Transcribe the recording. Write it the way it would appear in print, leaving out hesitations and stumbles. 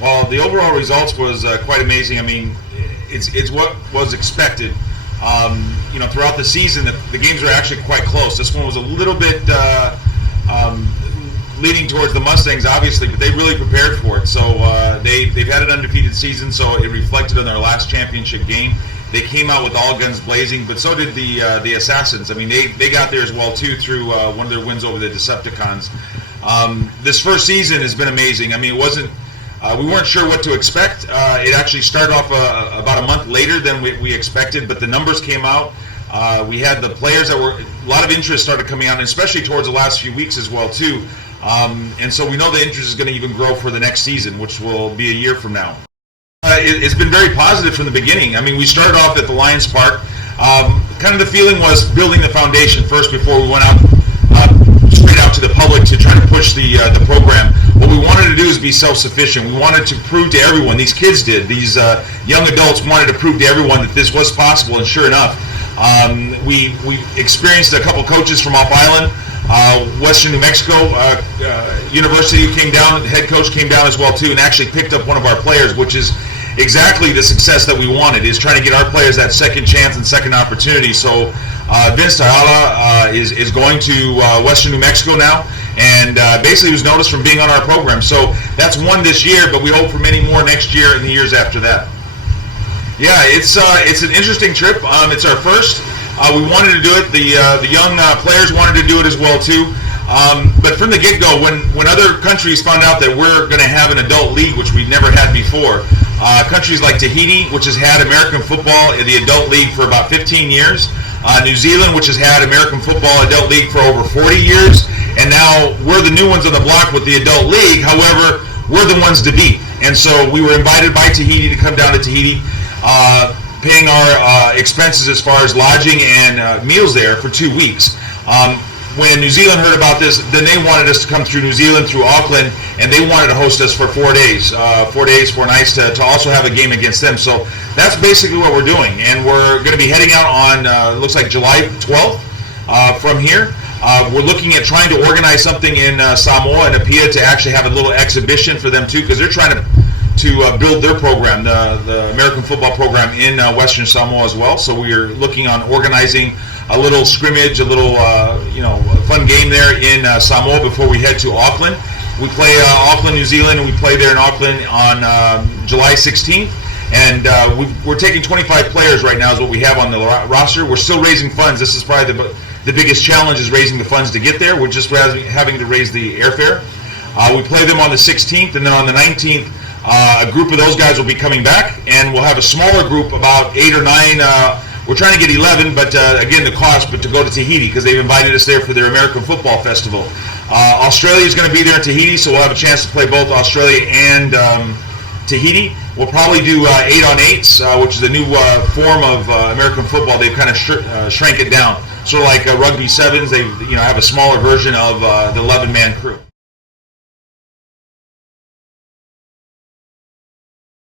Well, the overall results was quite amazing. I mean, it's what was expected. Throughout the season, the games were actually quite close. This one was a little bit leaning towards the Mustangs, obviously, but they really prepared for it. So they've had an undefeated season, so it reflected on their last championship game. They came out with all guns blazing, but so did the Assassins. I mean, they got there as well too through one of their wins over the Decepticons. This first season has been amazing. I mean, it wasn't. We weren't sure what to expect. It actually started off about a month later than we expected, but the numbers came out. We had the players that were a lot of interest started coming out, and especially towards the last few weeks as well too. And so we know the interest is going to even grow for the next season, which will be a year from now. It's been very positive from the beginning. I mean, we started off at the Lions Park. Kind of the feeling was building the foundation first before we went out straight out to the public to try to push the program. What we wanted to do is be self-sufficient. We wanted to prove to everyone, these kids did, these young adults wanted to prove to everyone that this was possible, and sure enough, we experienced a couple coaches from off island. Western New Mexico University came down, the head coach came down as well too, and actually picked up one of our players, which is exactly the success that we wanted, is trying to get our players that second chance and second opportunity. So Vince Ayala is going to Western New Mexico now, and basically was noticed from being on our program. So that's one this year, but we hope for many more next year and the years after that. Yeah, it's an interesting trip. It's our first. We wanted to do it. The young players wanted to do it as well too. But from the get-go, when other countries found out that we're going to have an adult league, which we've never had before, countries like Tahiti, which has had American football in the adult league for about 15 years, New Zealand, which has had American football adult league for over 40 years, and now we're the new ones on the block with the adult league. However, we're the ones to beat. And so we were invited by Tahiti to come down to Tahiti, paying our expenses as far as lodging and meals there for 2 weeks. When New Zealand heard about this, then they wanted us to come through New Zealand, through Auckland, and they wanted to host us for 4 days, 4 nights to also have a game against them. So that's basically what we're doing, and we're going to be heading out on looks like July 12th from here. We're looking at trying to organize something in Samoa and Apia to actually have a little exhibition for them too, because they're trying to build their program, the American football program in Western Samoa as well. So we're looking on organizing a little scrimmage, a little fun game there in Samoa before we head to Auckland. We play Auckland, New Zealand, and we play there in Auckland on July 16th. And we're taking 25 players right now is what we have on the roster. We're still raising funds. This is probably the biggest challenge, is raising the funds to get there. We're just having to raise the airfare. We play them on the 16th, and then on the 19th, a group of those guys will be coming back, and we'll have a smaller group, about 8 or 9. We're trying to get 11, but again, the cost, but to go to Tahiti, because they've invited us there for their American Football Festival. Australia is going to be there in Tahiti, so we'll have a chance to play both Australia and Tahiti. We'll probably do 8-on-8s, which is a new form of American football. They've kind of shrank it down. Sort of like rugby sevens, they have a smaller version of the 11-man crew.